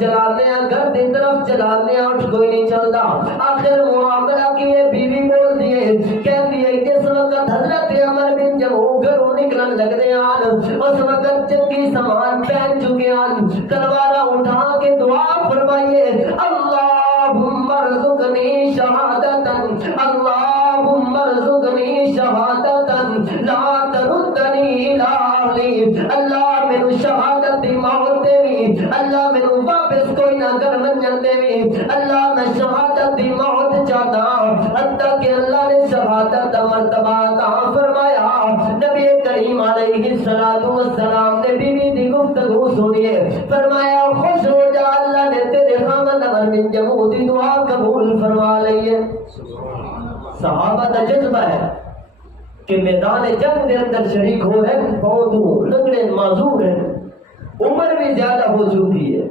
چلانے گھر کی طرف چلانے اٹھ کوئی نہیں چلتا. آخر معاملہ کیے بیوی بول دیے کہہ دیے جس وقت حضرت عمر بن جموع گھروں نکلن لگتے ہیں اس وقت جنگی سامان پہن چکے ہیں. تلوار اٹھا کے دعا فرمائیے اللہم ارزقنی شہادتا اللہم ارزقنی شہادتا لا تردنی الى اہلی. اللہ میرے شہادت دی موت دے اللہ میرے واپس کوئی نہ کر منجن دے. اللہ میں شہادت دی موت چاہتا حتیٰ کہ اللہ نے شہادت کا مرتبہ عطا فرمایا. نبی کریم علیہ السلام نے بیوی دی گفتگو سنیے فرمایا خوش ہو جا اللہ نے تیرے خامد عمر بن جموع دی دعا قبول فرما لی ہے. صحابہ کا جذبہ ہے کہ میدان جنگ کے اندر شریک ہو رہے ہیں، بہت لنگڑے معذور ہیں، عمر بھی زیادہ ہو چکی ہے.